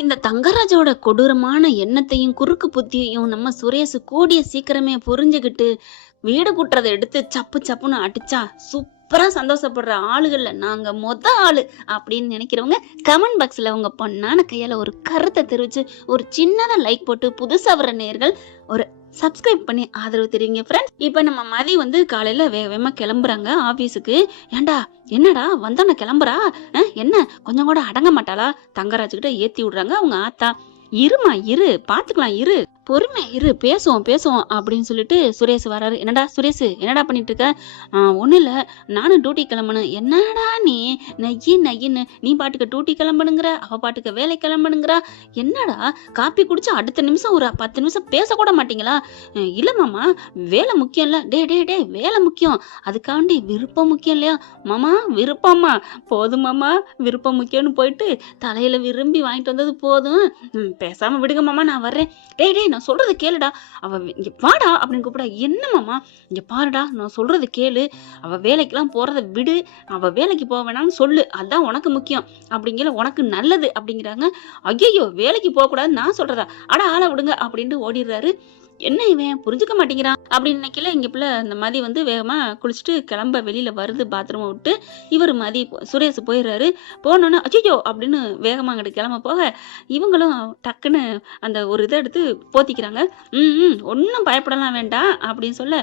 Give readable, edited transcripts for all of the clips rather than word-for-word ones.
இந்த தங்கராஜோட கொடூரமான எண்ணத்தையும் குறுக்கு புத்தியையும் நம்ம சுரேஷ் கூடிய சீக்கிரமே புரிஞ்சுகிட்டு வீடு கூட்டுறதை எடுத்து சப்பு சப்புன்னு அடிச்சா சூப்பரா சந்தோஷப்படுற ஆளுகள்ல நாங்க ஆளு அப்படின்னு நினைக்கிறவங்க கமெண்ட் பாக்ஸ்ல உங்க பொண்ணான கையால ஒரு கருத்தை தெரிவிச்சு ஒரு சின்னதா லைக் போட்டு புதுசா வர நேயர்கள் ஒரு சப்ஸ்கிரைப் பண்ணி ஆதரவு தெரியுங்க ஃப்ரெண்ட்ஸ். இப்ப நம்ம மதி காலையில வேகமா கிளம்புறாங்க ஆபீஸுக்கு. ஏண்டா என்னடா வந்தோன்னு கிளம்புறா, என்ன கொஞ்சம் கூட அடங்க மாட்டாளா? தங்கராஜ் கிட்ட ஏத்தி விடுறாங்க அவங்க ஆத்தா. இருமா இரு, பாத்துக்கலாம் இரு, பொறுமை இரு, பேசுவோம் பேசுவோம் அப்படின்னு சொல்லிட்டு சுரேஷ் வராரு. என்னடா சுரேஷ், என்னடா பண்ணிட்டு இருக்க? ஒன்றும் இல்லை, நானும் டியூட்டி கிளம்பணும். என்னடா நீ நையின்னு நீ பாட்டுக்கு டியூட்டி கிளம்பணுங்கிற, அவ பாட்டுக்கு வேலை கிளம்பணுங்கிறா. என்னடா காப்பி குடிச்சு அடுத்த நிமிஷம் ஒரு 10 நிமிஷம் பேசக்கூட மாட்டீங்களா? இல்லை மாமா, வேலை முக்கியம் இல்லை. டே வேலை முக்கியம், அதுக்காண்டி விருப்பம் முக்கியம் இல்லையா மாமா? விருப்பமா? போதும் மாமா, விருப்பம் முக்கியம்னு போயிட்டு தலையில விரும்பி வாங்கிட்டு வந்தது போதும். பேசாம விடுங்க மாமா, நான் வர்றேன். டே நான் சொல்றது கேளுடா, அவ இங்க வாடா அப்படின்னு கூப்பிட. என்ன மாமா? இங்க பாருடா, நான் சொல்றது கேளு, அவ வேலைக்கெல்லாம் போறத விடு, அவ வேலைக்கு போக வேணாம்னு சொல்லு, அதான் உனக்கு முக்கியம் அப்படிங்கிற, உனக்கு நல்லது அப்படிங்கிறாங்க. ஐயோ, வேலைக்கு போக கூடாது நான் சொல்றதா? ஆளை விடுங்க அப்படின்ட்டு ஓடிடுறாரு. என்ன இவன் புரிஞ்சுக்க மாட்டேங்கிறான் அப்படின்னு நினைக்கல. இங்க பிள்ளை இந்த மதி வேகமா குளிச்சுட்டு கிளம்ப வெளியில வருது பாத்ரூம் விட்டு. இவர் மதி சுரேஷ் போயிடுறாரு. போனோன்னு அச்சோ அப்படின்னு வேகமா அங்கிட்டு கிளம்ப போக இவங்களும் டக்குன்னு அந்த ஒரு இதை எடுத்து போத்திக்கிறாங்க. ஒன்னும் பயப்படலாம் வேண்டாம் அப்படின்னு சொல்ல,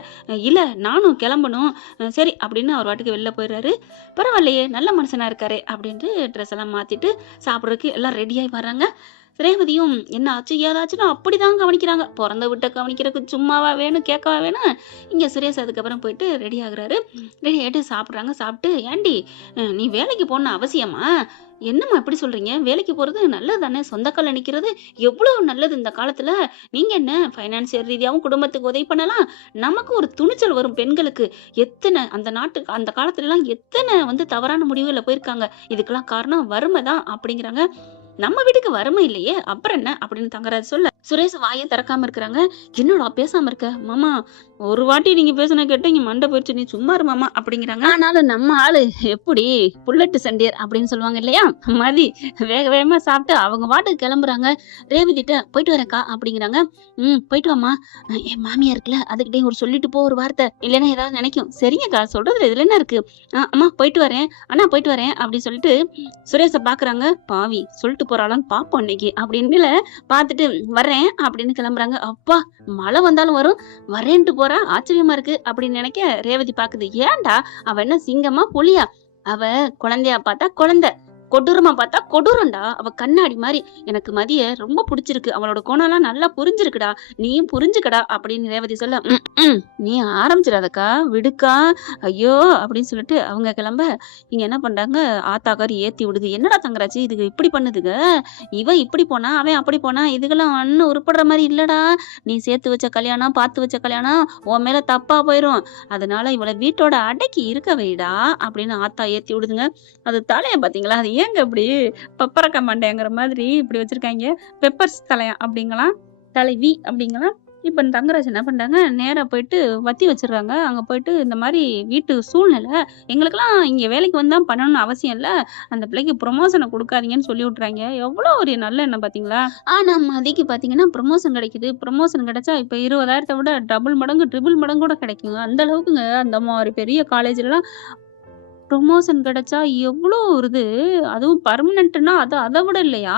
இல்ல நானும் கிளம்பணும், சரி அப்படின்னு அவர் வாட்டுக்கு வெளில போயிடுறாரு. பரவாயில்லையே, நல்ல மனுஷனா இருக்காரு அப்படின்ட்டு ட்ரெஸ் எல்லாம் மாத்திட்டு சாப்பிட்றதுக்கு எல்லாம் ரெடியாகி வர்றாங்க. ரேவதியும் என்ன ஆச்சு ஏதாச்சுன்னா அப்படிதான் கவனிக்கிறாங்க. பிறந்த விட்ட கவனிக்கிறதுக்கு சும்மாவா வேணும், கேட்கவா வேணும்? இங்க சுரேஷ் அதுக்கப்புறம் போயிட்டு ரெடி ஆகுறாரு. ரெடி ஆகிட்டு சாப்பிட்றாங்க. சாப்பிட்டு, ஏண்டி நீ வேலைக்கு போன அவசியமா? என்னம்மா இப்படி சொல்றீங்க? வேலைக்கு போறது நல்லது தானே, சொந்த கால்ல நிக்கிறது எவ்வளவு நல்லது இந்த காலத்துல. நீங்க என்ன பைனான்சியல் ரீதியாவும் குடும்பத்துக்கு உதவி பண்ணலாம், நமக்கு ஒரு துணிச்சல் வரும் பெண்களுக்கு. எத்தனை அந்த நாட்டுக்கு அந்த காலத்துல எல்லாம் எத்தனை தவறான முடிவுல போயிருக்காங்க. இதுக்கெல்லாம் காரணம் வறுமை தான் அப்படிங்கிறாங்க. நம்ம வீட்டுக்கு வறுமை இல்லையே, அப்புறம் என்ன அப்படின்னு தங்கராஜ் சொல்ல, சுரேஷ் வாயை திறக்காம இருக்கிறாங்க. என்னடா பேசாம இருக்க மாமா? ஒரு வாட்டி நீங்க பேசுன கேட்ட இங்க மண்டை போயிடுச்சு, நீ சும்மா இரு மாமா அப்படிங்கிறாங்க. ஆனாலும் நம்ம ஆளு எப்படி புல்லட்டு சண்டியர் அப்படின்னு சொல்லுவாங்க இல்லையா, மதி வேக வேகமா சாப்பிட்டு அவங்க வாட்டுக்கு கிளம்புறாங்க. ரேவதிட்ட போயிட்டு வரேன்க்கா அப்படிங்கிறாங்க. போயிட்டு வாமா, என் மாமியா இருக்குல்ல அதுக்கிட்டையும் ஒரு சொல்லிட்டு போ ஒரு வார்த்தை, இல்லைன்னா ஏதாவது நினைக்கும். சரிங்கக்கா, சொல்றதுல இதுல என்ன இருக்கு? அம்மா போயிட்டு வரேன், அண்ணா போயிட்டு வரேன் அப்படின்னு சொல்லிட்டு சுரேஷை பாக்குறாங்க. பாவி சொல்லிட்டு போறாளான்னு பாப்போம் இன்னைக்கு அப்படின்னு பார்த்துட்டு வர்றேன் அப்படின்னு கிளம்புறாங்க. அப்பா, மழை வந்தாலும் வரும், வரேன்ட்டு போறா, ஆச்சரியமா இருக்கு அப்படின்னு நினைக்க ரேவதி பாக்குது. ஏன்டா அவ என்ன சிங்கமா புலியா? அவ குழந்தையா பார்த்தா குழந்தை, கொடூரமா பார்த்தா கொடூரம்டா. அவ கண்ணாடி மாதிரி. எனக்கு மதிய ரொம்ப பிடிச்சிருக்கு, அவளோட குணம்லாம் நல்லா புரிஞ்சிருக்குடா, நீயும் புரிஞ்சுக்கடா அப்படின்னு ரேவதி சொல்ல, நீ ஆரம்பிச்சிடாதக்கா, விடுக்கா, ஐயோ அப்படின்னு சொல்லிட்டு அவங்க கிளம்ப இங்க என்ன பண்றாங்க, ஆத்தாக்காரி ஏத்தி விடுது. என்னடா தங்கராச்சு இதுக்கு இப்படி பண்ணுதுங்க? இவன் இப்படி போனா அவன் அப்படி போனா, இதுக்கெல்லாம் ஒன்னும் உருப்படுற மாதிரி இல்லடா. நீ சேர்த்து வச்ச கல்யாணம், பார்த்து வச்ச கல்யாணம் உன் மேல தப்பா போயிரும், அதனால இவளை வீட்டோட அடக்கி இருக்க வைடா அப்படின்னு ஆத்தா ஏத்தி விடுதுங்க. அது தலைய பாத்தீங்களா, அது ஏங்க இப்படி பப்பரக்க மாட்டேங்கிற மாதிரி இப்படி வச்சிருக்காங்க? பெப்பர்ஸ் தலையா அப்படிங்களாம், தலைவி அப்படிங்களாம். இப்ப தங்கராஜ் என்ன பண்றாங்க, நேரா போயிட்டு வத்தி வச்சிடுறாங்க. அங்க போயிட்டு இந்த மாதிரி வீட்டு சூழ்நிலை, எங்களுக்கெல்லாம் இங்க வேலைக்கு வந்தா பண்ணணும்னு அவசியம் இல்ல, அந்த பிள்ளைக்கு ப்ரொமோஷனை கொடுக்காதீங்கன்னு சொல்லி விட்டுறாங்க. எவ்வளவு ஒரு நல்ல எண்ணம் பாத்தீங்களா? ஆனா மதிக்கு பாத்தீங்கன்னா ப்ரொமோஷன் கிடைக்குது. ப்ரொமோஷன் கிடைச்சா இப்ப 20,000 விட டபுள் மடங்கு ட்ரிபிள் மடங்கு கூட கிடைக்குங்க. அந்த அளவுக்குங்க அந்த மாதிரி பெரிய காலேஜ்ல எல்லாம் ப்ரொமோஷன் கிடைச்சா எவ்வளோ வருது, அதுவும் பர்மனெண்ட்னா அது அதை விட இல்லையா?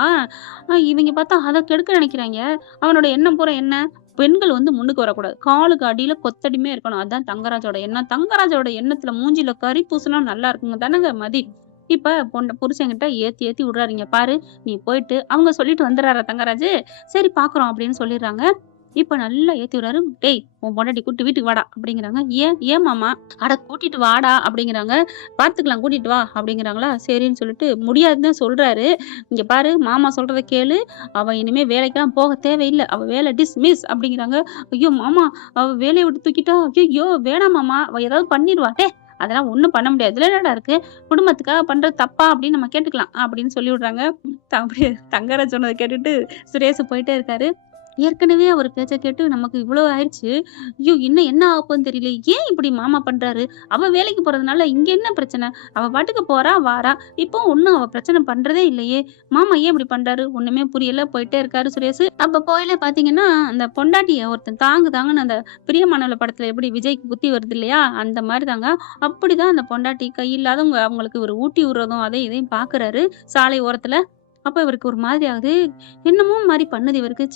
இவங்க பார்த்தா அதை கெடுக்க நினைக்கிறாங்க. அவனோட எண்ணம் பூரா என்ன, பெண்கள் முன்னுக்கு வரக்கூடாது, காலுக்கு அடியில கொத்தடிமே இருக்கணும். அதான் தங்கராஜோட எண்ணம். தங்கராஜோட எண்ணத்துல மூஞ்சில கறி பூசினா நல்லா இருக்குங்க தானங்க மதி. இப்ப புருஷன்கிட்ட ஏத்தி ஏத்தி விடுறாருங்க பாரு, நீ போயிட்டு அவங்க சொல்லிட்டு வந்துடுறாரா தங்கராஜ், சரி பாக்குறோம் அப்படின்னு சொல்லிடுறாங்க. இப்ப நல்லா ஏத்தி விடுறாரு. டேய், உன் பொண்டாட்டி கூட்டு வீட்டுக்கு வாடா அப்படிங்கிறாங்க. ஏன் மாமா? அட கூட்டிட்டு வாடா அப்படிங்கிறாங்க. பாத்துக்கலாம், கூட்டிட்டு வா அப்படிங்கிறாங்களா. சரின்னு சொல்லிட்டு முடியாதுன்னு சொல்றாரு. இங்க பாரு, மாமா சொல்றத கேளு, அவ இனிமே வேலைக்கெல்லாம் போக தேவையில்லை, அவ வேலை டிஸ்மிஸ் அப்படிங்கிறாங்க. ஐயோ மாமா, அவ வேலையை விட்டு தூக்கிட்டா, ஐயோ வேணாம் மாமா, அவ ஏதாவது பண்ணிடுவா. அதெல்லாம் ஒண்ணும் பண்ண முடியாது, இதுல என்னடா இருக்கு, குடும்பத்துக்காக பண்றது தப்பா அப்படின்னு நம்ம கேட்டுக்கலாம் அப்படின்னு சொல்லி விடுறாங்க. தங்கராஜ் சொன்னதை கேட்டுட்டு சுரேஷ் போயிட்டே இருக்காரு. ஏற்கனவே அவர் பேச்ச கேட்டு நமக்கு இவ்வளோ ஆயிடுச்சு. ஐயோ! இன்னும் என்ன ஆகப்போதுன்னு தெரியல. ஏன் இப்படி மாமா பண்றாரு? அவ வேலைக்கு போறதுனால இங்க என்ன பிரச்சனை? அவ பாட்டுக்கு போறா, வாரா. இப்போ ஒண்ணும் அவ பிரச்சனை பண்றதே இல்லையே! மாமா ஏன் இப்படி பண்றாரு? ஒண்ணுமே புரியல. போயிட்டே இருக்காரு சுரேஷு. அப்ப போகையில பார்த்தீங்கன்னா, அந்த பொண்டாட்டிய ஒருத்தன் தாங்கு தாங்குன்னு அந்த பிரியமானவள படத்துல எப்படி விஜய்க்கு புத்தி வருது இல்லையா? அந்த மாரி தாங்க. அப்படிதான் அந்த பொண்டாட்டி கையில்லாதவங்க அவங்களுக்கு இவரு ஊட்டி விடுறதும், அதையும் இதையும் பார்க்குறாரு சாலை ஓரத்துல. அப்ப இவருக்கு ஒரு மாதிரி ஆகுது. என்னமோ மாரி பண்ணுது இவருக்கு.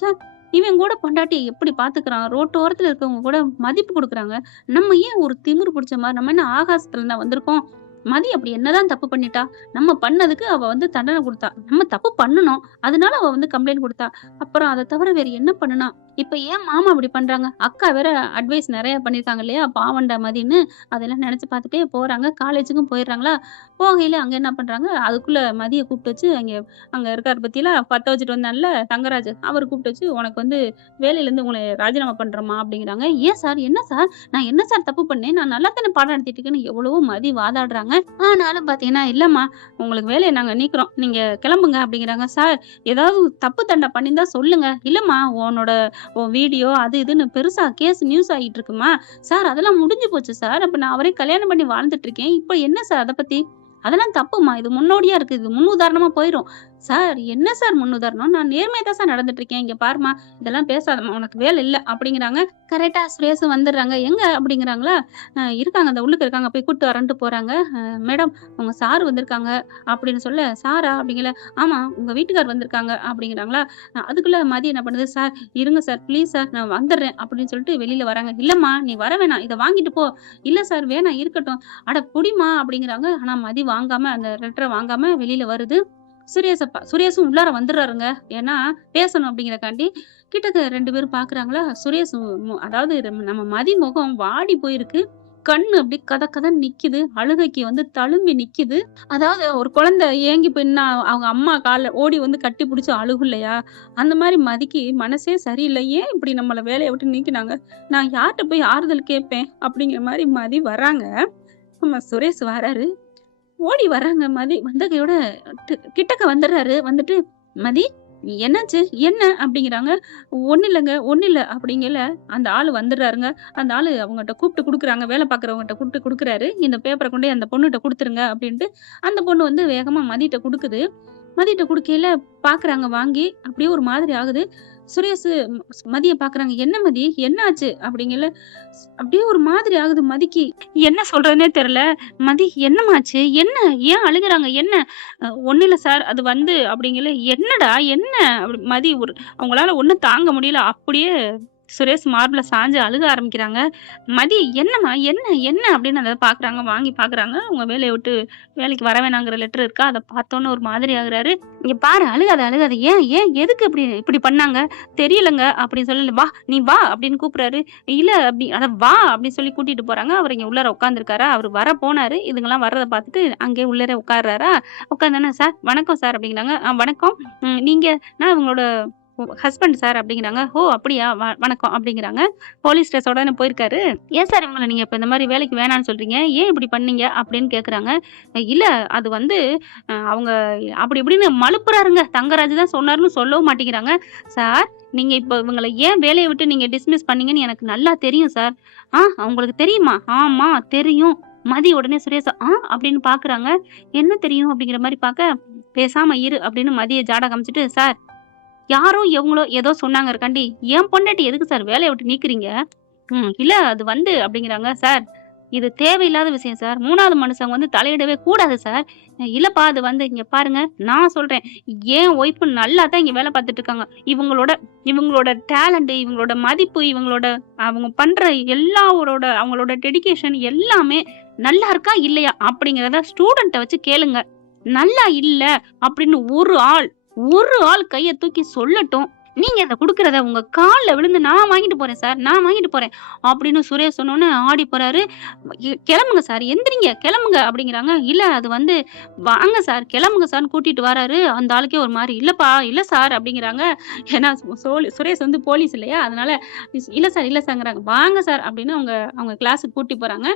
இவன் கூட பொண்டாட்டிய எப்படி பாத்துக்கிறான்? ரோட்டு ஓரத்துல இருக்கவங்க கூட மதிப்பு குடுக்குறாங்க. நம்ம ஏன் ஒரு திமிரு புடிச்ச மாரி, நம்ம என்ன ஆகாசத்துல இருந்தா வந்திருக்கோம்? மதி அப்படி என்னதான் தப்பு பண்ணிட்டா? நம்ம பண்ணதுக்கு அவ தண்டனை குடுத்தா. நம்ம தப்பு பண்ணுனோம். அதனால அவ கம்ப்ளைண்ட் குடுத்தா. அப்புறம் அத தவிர வேற என்ன பண்ணுனா? இப்ப ஏன் மாமா அப்படி பண்றாங்க? அக்கா வேற அட்வைஸ் நெறைய பண்ணியிருக்காங்க இல்லையா? பாவம்டா மதின்னு. அதெல்லாம் நெனச்சு பாத்துட்டே போறாங்க. காலேஜுக்கும் போயிடுறாங்களா? போகையில அங்க என்ன பண்றாங்க? அதுக்குள்ள மதிய கூப்பிட்டு வச்சு, அங்க அங்க இருக்காரு பாத்தீங்களா? பத்த வச்சுட்டு வந்தான்ல தங்கராஜ். அவர கூப்பிட்டு வச்சு, "உனக்கு வேலையிலேருந்து உங்கள ராஜினாமா பண்றேன்மா" அப்படிங்கிறாங்க. "ஏன் சார்? என்ன சார்? நான் என்ன சார் தப்பு பண்ணேன்? நான் நல்லா தானே பாடம் நடத்திட்டு இருக்கேன்னு" எவ்வளவோ மதி வாதாடுறாங்க. ஆனாலும் பாத்தீங்கன்னா, "இல்லம்மா, உங்களுக்கு வேலைய நாங்க நீக்குறோம். நீங்க கிளம்புங்க" அப்படிங்கிறாங்க. "சார், ஏதாவது தப்பு தண்டை பண்ணியிருந்தா சொல்லுங்க." "இல்லம்மா, உன் வீடியோ அது இதுன்னு பெருசா கேஸ் நியூஸ் ஆகிட்டு இருக்குமா." "சார், அதெல்லாம் முடிஞ்சு போச்சு சார். அப்ப நான் அவரே கல்யாணம் பண்ணி வாழ்ந்துட்டு இருக்கேன். இப்ப என்ன சார் அத பத்தி?" "அதெல்லாம் தப்புமா. இது முன்னோடியா இருக்கு. இது முன்னுதாரணமா போயிரும்." "சார், என்ன சார் முன்னுதாரணம்? நான் நேர்மையா தான் சார் நடந்துட்டு இருக்கேன். இங்க பாரும்மா, இதெல்லாம் பேசாதம்மா. உனக்கு வேலை இல்ல" அப்படிங்கிறாங்க. கரெக்ட்டா சுரேஷும் வந்துடுறாங்க. "எங்க?" அப்படிங்கிறாங்களா. இருக்காங்க. அந்த உள்ளுக்கு இருக்காங்க. போய் கூட்டு வரேன்ட்டு போறாங்க. மேடம், உங்க சார் வந்திருக்காங்க" அப்படின்னு சொல்ல, "சாரா?" அப்படிங்கல. "ஆமா, உங்க வீட்டுக்காரர் வந்திருக்காங்க" அப்படிங்கிறாங்களா. அதுக்குள்ள மதி என்ன பண்ணுது, "சார் இருங்க சார், ப்ளீஸ் சார், நான் வந்துடுறேன்" அப்படின்னு சொல்லிட்டு வெளியில வராங்க. "இல்லம்மா, நீ வர வேணாம். இத வாங்கிட்டு போ." "இல்ல சார், வேணாம், இருக்கட்டும்." "அட புடிம்மா" அப்படிங்கிறாங்க. ஆனா மதி வாங்காம, அந்த லெட்டர வாங்காம வெளியில வருது. சுரேஷும் உள்ளார வந்துடுறாருங்க. ஏன்னா பேசணும் அப்படிங்கிறக்காண்டி. கிட்டக்க 2 பேரும் பார்க்குறாங்களா, சுரேஷ் அதாவது நம்ம மதி முகம் வாடி போயிருக்கு. கண்ணு அப்படியே கதன்னு நிக்குது. அழுகைக்கு தழும்பி நிக்குது. அதாவது ஒரு குழந்தை ஏங்கி போய் நின்னா அவங்க அம்மா கால்ல ஓடி கட்டி பிடிச்சு அழுகும் இல்லையா? அந்த மாரி மதிக்கு மனசே சரியில்ல. ஏன் இப்படி நம்மள வேலைய விட்டு நீக்கினாங்க? நான் யார்ட்ட போய் ஆறுதல் கேட்பேன்? அப்படிங்கிற மாரி மதி வராங்க. நம்ம சுரேஷ் வராரு. ஓடி வர்றாங்க மதி. வந்த கையோட கிட்டக்க வந்துடுறாரு. வந்துட்டு, "மதி, என்னாச்சு? என்ன?" அப்படிங்கிறாங்க. "ஒண்ணும் இல்லங்க, ஒண்ணும் இல்ல" அப்படிங்கல அந்த ஆளு வந்துடுறாருங்க. அந்த ஆளு அவங்கட்ட கூப்பிட்டு குடுக்குறாங்க. வேலை பார்க்குறவங்கட்ட கூப்பிட்டு குடுக்குறாரு. "இந்த பேப்பர கொண்டோய் அந்த பொண்ணுட்ட குடுத்துருங்க" அப்படின்ட்டு. அந்த பொண்ணு வேகமா மதிட்ட குடுக்குது. மதிட்ட குடுக்கையில பார்க்குறாங்க வாங்கி. அப்படியே ஒரு மாதிரி ஆகுது. சுரேஷு மதிய பார்க்குறாங்க. "என்ன மதி? என்ன ஆச்சு?" அப்படிங்கல. அப்படியே ஒரு மாதிரி ஆகுது மதிக்கு. என்ன சொல்றதுன்னே தெரியல. "மதி, என்னம்மா ஆச்சு? என்ன? ஏன் அழுகுறாங்க? என்ன?" "ஒண்ணும் இல்ல சார். அது அப்படிங்கல. "என்னடா? என்ன?" அப்படி மதி அவங்களால ஒண்ணும் தாங்க முடியல. அப்படியே சுரேஷ் மார்புல சாஞ்சு அழுக ஆரம்பிக்கிறாங்க. "மதி, என்னம்மா? என்ன? என்ன?" அப்படின்னு அத பார்க்குறாங்க. வாங்கி பார்க்குறாங்க. அவங்க வேலைய விட்டு வேலைக்கு வர வேணாங்கிற லெட்டர் இருக்கா. அத பார்த்தோனே ஒரு மாதிரி ஆகுறாரு. "இங்க பாரு, அழுகாத, அழுகாத. ஏன்? ஏன்? எதுக்கு இப்படி இப்படி பண்ணாங்க? தெரியலங்க" அப்படின்னு சொல்லி, "வா, நீ வா" அப்படின்னு கூப்பிடுறாரு. "இல்ல" அதான் "வா" அப்படின்னு சொல்லி கூட்டிட்டு போறாங்க. அவரு இங்க உள்ளார உட்கார்ந்துருக்காரா. அவரு வர போனாரு. இதுங்கலாம் வர்றத பார்த்துட்டு அங்கேயே உள்ளார உட்கார்றாரா. உட்கார்ந்தோனே, "சார், வணக்கம் சார்" அப்படிங்கிறாங்க. வணக்கம். நீங்க?" "நான் இவங்களோட ஹஸ்பண்ட் சார்" அப்படிங்கிறாங்க. "ஓ, அப்படியா? வணக்கம்" அப்படிங்கிறாங்க. போலீஸ் ஸ்டேஷனோட தானே போயிருக்காரு. "ஏன் சார் இவங்கள நீங்க இப்ப இந்த மாரி வேலைக்கு வேணான்னு சொல்றீங்க? ஏன் இப்படி பண்ணீங்க?" அப்படின்னு கேட்குறாங்க. "இல்ல, அது அவங்க" அப்படி இப்படின்னு மழுப்புறாருங்க. தங்கராஜ் தான் சொன்னாருன்னு சொல்லவும் மாட்டேங்கிறாங்க. "சார், நீங்க இப்ப இவங்கள ஏன் வேலைய விட்டு நீங்க டிஸ்மிஸ் பண்ணீங்கன்னு எனக்கு நல்லா தெரியும் சார்." உங்களுக்கு தெரியுமா?" "ஆமா, தெரியும்." மதி உடனே சுரேஷ அப்படின்னு பார்க்குறாங்க. "என்ன தெரியும்?" அப்படிங்கிற மாரி பார்க்க, "பேசாம இரு" அப்படின்னு மதிய ஜாட காமிச்சுட்டு, "சார், யாரோ எவங்களோ ஏதோ சொன்னாங்கறக்காண்டி, என் பொண்டாட்டி எதுக்கு சார் வேலைய விட்டு நீக்குறீங்க?" "இல்ல, அது அப்படிங்கிறாங்க. "சார், இது தேவையில்லாத விஷயம் சார். 3வது மனுஷங்க தலையிடவே கூடாது சார்." "இல்லப்பா, அது இங்க பாருங்க, நான் சொல்றேன். என் ஒய்ஃப் நல்லா தான் இங்க வேலை பார்த்துட்டு இருக்காங்க. இவங்களோட இவங்களோட டேலண்ட், இவங்களோட மதிப்பு, அவங்க பண்ற அவங்களோட டெடிகேஷன் எல்லாமே நல்லா இருக்கா? இல்லையா? அப்படிங்கிறத ஸ்டூடண்ட்ட வச்சு கேளுங்க. நல்லா இல்ல அப்படின்னு ஒரு ஆள் கைய தூக்கி சொல்லட்டும். நீங்க இத குடுக்குறத உங்க கால்ல விழுந்து நான் வாங்கிட்டு போறேன் சார். நான் வாங்கிட்டு போறேன்" அப்படின்னு சுரேஷ் சொன்னோனே ஆடி போறாரு. "கிளம்புங்க சார், எந்திரிங்க, கிளம்புங்க" அப்படிங்கிறாங்க. "இல்ல, அது வாங்க சார், கிளம்புங்க சார்ன்னு" கூட்டிட்டு வராரு. அந்த ஆளுக்கே ஒரு மாரி, "இல்லப்பா, இல்ல சார்" அப்படிங்கிறாங்க. ஏன்னா சுரேஷ் போலீஸ் இல்லையா? அதனால "இல்ல சார், இல்ல சார்ங்கிறாங்க." "வாங்க சார்" அப்படின்னு அவங்க அவங்க கிளாஸுக்கு கூட்டி போறாங்க.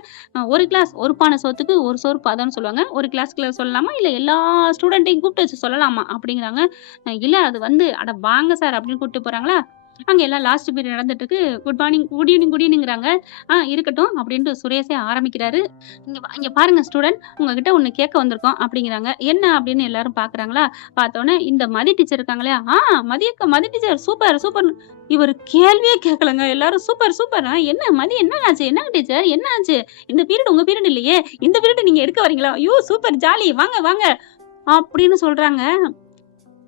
ஒரு கிளாஸ் ஒரு பானை சோத்துக்கு ஒரு சோறு பதம்ன்னு சொல்லுவாங்க. ஒரு கிளாஸ்க்குள்ள சொல்லலாமா? இல்ல எல்லா ஸ்டூடண்ட்டையும் கூப்பிட்டு வச்சு சொல்லலாமா? அப்படிங்கிறாங்க. "இல்ல, அது அட வாங்க சார்" அப்படின்னு கூட்டிட்டு போறாங்களா. அங்க எல்லாம் லாஸ்ட் பீரியட் நடந்துட்டு இருக்கு. Good morning, good evening, good ஈவினிங்கிறாங்க. இருக்கட்டும் அப்படின்ட்டு சுரேஷே ஆரம்பிக்கிறாரு. இங்க பாருங்க ஸ்டூடண்ட், உங்ககிட்ட ஒண்ணு கேட்க வந்திருக்கோம் அப்படிங்கிறாங்க. என்ன அப்படின்னு எல்லாரும் பாக்குறாங்களா? பார்த்தோன்னே இந்த மதி டீச்சர் இருக்காங்களே, மதி அக்கா, மதி டீச்சர் சூப்பர் சூப்பர். இவர் கேள்வியே கேட்கலங்க. எல்லாரும் சூப்பர் சூப்பர். என்ன மதி, என்ன ஆச்சு, என்ன டீச்சர், என்ன ஆச்சு? இந்த பீரியட் உங்க பீரியட் இல்லையே, இந்த பீரியட் நீங்க எடுக்க வரீங்களா? ஐயோ சூப்பர் ஜாலி, வாங்க வாங்க அப்படின்னு சொல்றாங்க.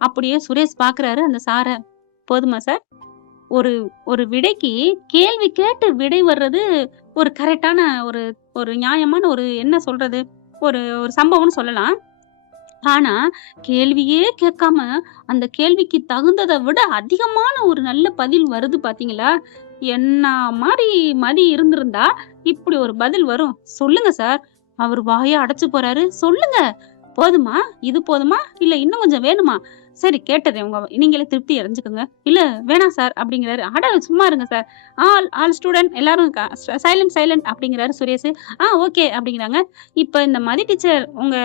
அப்படியே சுரேஷ் பாக்குறாரு அந்த சார. போதுமா சார்? ஒரு ஒரு விடைக்கு கேள்வி கேட்டு விடை வர்றது ஒரு கரெக்டான ஒரு ஒரு நியாயமான ஒரு என்ன சொல்றது, ஒரு ஒரு சம்பவம்னு சொல்லலாம். ஆனா கேள்வியே கேட்காம அந்த கேள்விக்கு தகுந்ததை விட அதிகமான ஒரு நல்ல பதில் வருது பாத்தீங்களா? என்ன மாதிரி மதி இருந்திருந்தா இப்படி ஒரு பதில் வரும்? சொல்லுங்க சார். அவர் வாயை அடைச்சு போறாரு. சொல்லுங்க. போதுமா? இது போதுமா? இல்ல இன்னும் கொஞ்சம் வேணுமா? சரி கேட்டதே நீங்களே திருப்தி அடைஞ்சுக்கோங்க. இல்ல வேணாம் சார் அப்படிங்கிறாரு. அட சும்மா இருங்க சார். ஆல் ஸ்டூடெண்ட் எல்லாரும் சைலண்ட் சைலண்ட் அப்படிங்கிறாரு சுரேஷ். ஓகே அப்படிங்கிறாங்க. இப்ப இந்த மதி டீச்சர் உங்க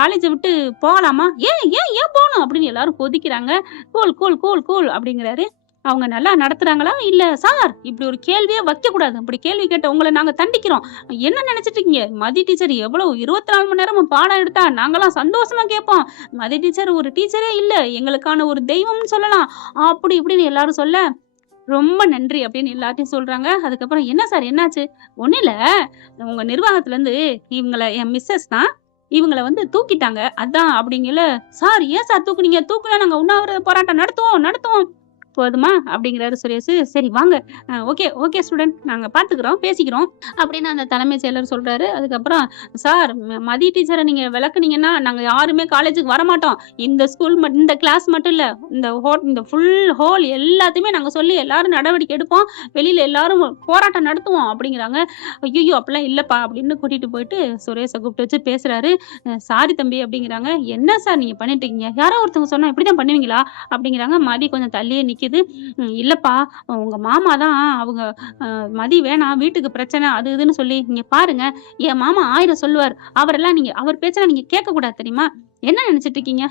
காலேஜை விட்டு போகலாமா? ஏன் ஏன் ஏன் போகணும் அப்படின்னு எல்லாரும் கொதிக்கிறாங்க. கூல் கூல் கூல் கூல் அப்படிங்கிறாரு. அவங்க நல்லா நடத்துறாங்களா? இல்ல சார் இப்படி ஒரு கேள்வியே வைக்க கூடாது. அப்படி கேள்வி கேட்ட உங்களை நாங்க தண்டிக்கிறோம். என்ன நினைச்சிட்டு இருக்கீங்க? மதி டீச்சர் எவ்வளவு 24 மணி நேரமும் பாடம் எடுத்தா நாங்கெல்லாம் சந்தோஷமா கேட்போம். மதி டீச்சர் ஒரு டீச்சரே இல்ல, எங்களுக்கான ஒரு தெய்வம்னு சொல்லலாம். அப்படி இப்படின்னு எல்லாரும் சொல்ல, ரொம்ப நன்றி அப்படின்னு எல்லாத்தையும் சொல்றாங்க. அதுக்கப்புறம் என்ன சார் என்னாச்சு? ஒண்ணும் இல்ல, உங்க நிர்வாகத்துல இருந்து இவங்கள என் மிஸ்ஸஸ் தான் இவங்கள தூக்கிட்டாங்க. அதான் அப்படிங்கல. சார் ஏன் சார் தூக்குனீங்க? தூக்குனா நாங்க உண்ணாவிரத போராட்டம் நடத்துவோம். போதுமா அப்படிங்கிறாரு சுரேஷ். சரி வாங்க, ஓகே ஓகே ஸ்டூடெண்ட், நாங்க பாத்துக்கிறோம், பேசிக்கிறோம் அப்படின்னு அந்த தலைமை செயலர் சொல்றாரு. அதுக்கப்புறம் சார் மதி டீச்சரை நீங்க விளக்குனீங்கன்னா நாங்க யாருமே காலேஜுக்கு வரமாட்டோம். இந்த ஸ்கூல் இந்த கிளாஸ் மட்டும் இல்ல, இந்த ஃபுல் ஹோல் எல்லாத்தையுமே நாங்க சொல்லி எல்லாரும் நடவடிக்கை எடுப்போம், வெளியில எல்லாரும் போராட்டம் நடத்துவோம் அப்படிங்கிறாங்க. ஐயோ அப்படிலாம் இல்லப்பா அப்படின்னு கூட்டிட்டு போயிட்டு சுரேஷை கூப்பிட்டு வச்சு பேசுறாரு. சாரி தம்பி அப்படிங்கிறாங்க. என்ன சார் நீங்க பண்ணிட்டு இருக்கீங்க? யாரோ ஒருத்தவங்க சொன்னா இப்படிதான் பண்ணுவீங்களா அப்படிங்கிறாங்க. மதி கொஞ்சம் தள்ளியே நிக்குது. இல்லப்பா உங்க மாமா தான் அவங்க மதி வேணாம், வீட்டுக்கு பிரச்சனை அது இதுன்னு சொல்லி. நீங்க பாருங்க, என் மாமா 1000 சொல்லுவார். அவர் பேச்செல்லாம் நீங்க கேட்க கூடாது தெரியுமா? என்ன நினைச்சிட்டு இருக்கீங்க?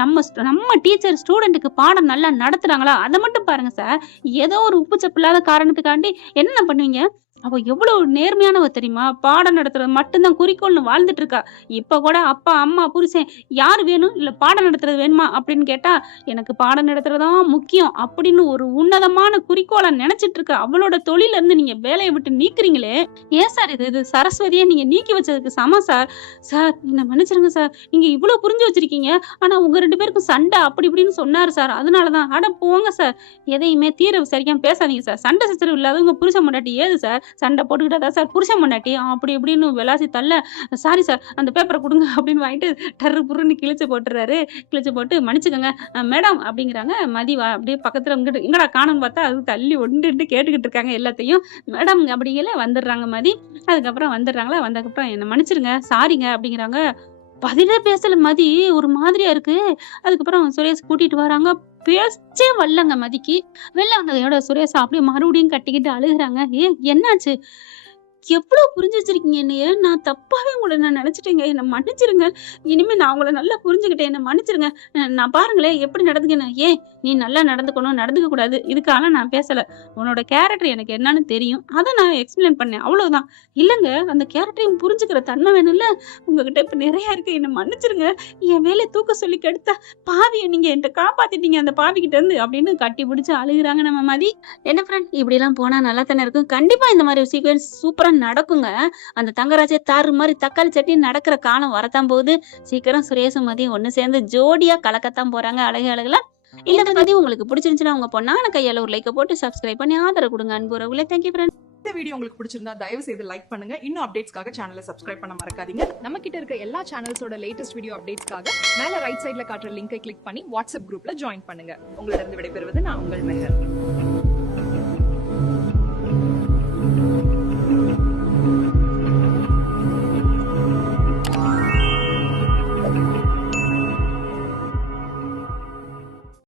நம்ம டீச்சர் ஸ்டூடெண்ட்டுக்கு பாடம் நல்லா நடத்துறாங்களா அதை மட்டும் பாருங்க சார். ஏதோ ஒரு உப்பு சப்பு இல்லாத காரணத்துக்காண்டி என்ன பண்ணுவீங்க? அவ எவ்வளவு நேர்மையானவ தெரியுமா? பாடம் நடத்துறது மட்டும்தான் குறிக்கோள்னு வாழ்ந்துட்டு இருக்கா. இப்ப கூட அப்பா அம்மா புருஷன் யாரு வேணும், இல்ல பாடம் நடத்துறது வேணுமா அப்படின்னு கேட்டா, எனக்கு பாடம் நடத்துறதுதான் முக்கியம் அப்படின்னு ஒரு உன்னதமான குறிக்கோளை நினைச்சிட்டு இருக்க அவளோட தொழில இருந்து நீங்க வேலையை விட்டு நீக்குறீங்களே, ஏன் சார் இது சரஸ்வதியை நீங்க நீக்கி வச்சதுக்கு சமம் சார். சார் என்ன மன்னிச்சிருங்க சார், நீங்க இவ்வளவு புரிஞ்சு வச்சிருக்கீங்க. ஆனா உங்க 2 பேருக்கும் சண்டை அப்படி இப்படின்னு சொன்னாரு சார், அதனாலதான். அட போங்க சார், எதையுமே தீர விசாரிக்காம பேசாதீங்க சார். சண்டை சச்சரவு இல்லாதவங்க புருஷன் பொண்டாட்டி ஏது சார்? சண்டை போட்டுக்கிட்டா சார் புருஷன் பொண்டாட்டி அப்படி இப்படின்னு விளாசி தள்ள. சாரி சார், அந்த பேப்பரை கொடுங்க அப்படின்னு வாங்கிட்டு டர்ரு புருன்னு கிழிச்சு போட்டு மன்னிச்சுக்கோங்க மேடம் அப்படிங்கிறாங்க. மதி அப்படியே பக்கத்துல எங்கடா காணும்னு பார்த்தா அது தள்ளி ஒண்டுட்டு கேட்டுக்கிட்டு இருக்காங்க எல்லாத்தையும். மேடம் அப்படிங்கல வந்துடுறாங்க மதி. அதுக்கப்புறம் வந்துடுறாங்களா, வந்ததுக்கப்புறம் என்ன மன்னிச்சிருங்க, சாரிங்க அப்படிங்கிறாங்க. பதிலே பேசல மதி, ஒரு மாதிரியா இருக்கு. அதுக்கப்புறம் சுரேஷ் கூட்டிட்டு வராங்க. பேச்சே வரலங்க மதிக்கு. வெளில வந்ததையோட சுரேஷ் அப்படியே மறுபடியும் கட்டிக்கிட்டு அழுகுறாங்க. என்னாச்சு? எவ்வளவு புரிஞ்சு வச்சிருக்கீங்க என்னைய. நான் தப்பாவே உங்களை நான் நினைச்சிட்டேங்க, என்ன மன்னிச்சிருங்க. இனிமே நான் உங்களை நல்லா புரிஞ்சுக்கிட்டேன், என்ன மன்னிச்சிருங்க. நான் பாருங்களேன் எப்படி நடந்துக்கணும். நீ நல்லா நடந்துக்கணும், நடந்துக்க கூடாது இதுக்காக நான் பேசல. உன்னோட கேரக்டர் எனக்கு என்னன்னு தெரியும், அதை நான் எக்ஸ்பிளைன் பண்ணேன், அவ்வளவுதான். இல்லங்க, அந்த கேரக்டரையும் புரிஞ்சுக்கிற தன்மை வேணும்ல. உங்ககிட்ட இப்ப நிறைய இருக்கு, என்ன மன்னிச்சிருங்க. என் வேலையை தூக்க சொல்லி கெடுத்தா பாவியை நீங்க என்கிட்ட காப்பாத்திட்டீங்க அந்த பாவிக்கிட்ட இருந்து அப்படின்னு கட்டி பிடிச்சு அழுகுறாங்க நம்ம மதி. என்ன ஃப்ரெண்ட், இப்படி எல்லாம் போனா நல்லா தானே இருக்கும். கண்டிப்பா இந்த மாதிரி சீக்வன்ஸ் சூப்பரா நடக்குங்க. அந்த தங்கராஜே தாறு மாதிரி தக்காளி சட்னி நடக்கிற காலம் வரத்தான் போகுது. சீக்கிரம் சுரேஷும் மதியம் ஒண்ணு சேர்ந்து ஜோடியா கலக்கத்தான் போறாங்க. அழகுல இந்த பதிவு உங்களுக்கு பிடிச்சிருந்துச்சுன்னா உங்க பொண்ணான கையால ஒரு லைக்க போட்டு சப்ஸ்கிரைப் பண்ணி ஆதரவு கொடுங்க. அன்பு உறவுகளே, தேங்க்யூ ஃப்ரெண்ட். இந்த வீடியோ உங்களுக்கு பிடிச்சிருந்தா தயவு செய்து லைக் பண்ணுங்க. இன்னும் அப்டேட்ஸ்க்காக சேனலை சப்ஸ்கிரைப் பண்ண மறக்காதீங்க. நம்ம கிட்ட இருக்க எல்லா சேனல்ஸோட லேட்டஸ்ட் வீடியோ அப்டேட்ஸ்க்காக மேல ரைட் சைடுல காட்டுற லிங்கை கிளிக் பண்ணி வாட்ஸ்அப் குரூப்ல ஜாயின் பண்ணுங்க. உங்களிடம் விடைபெறுவது நான் உங்கள் மெஹர்.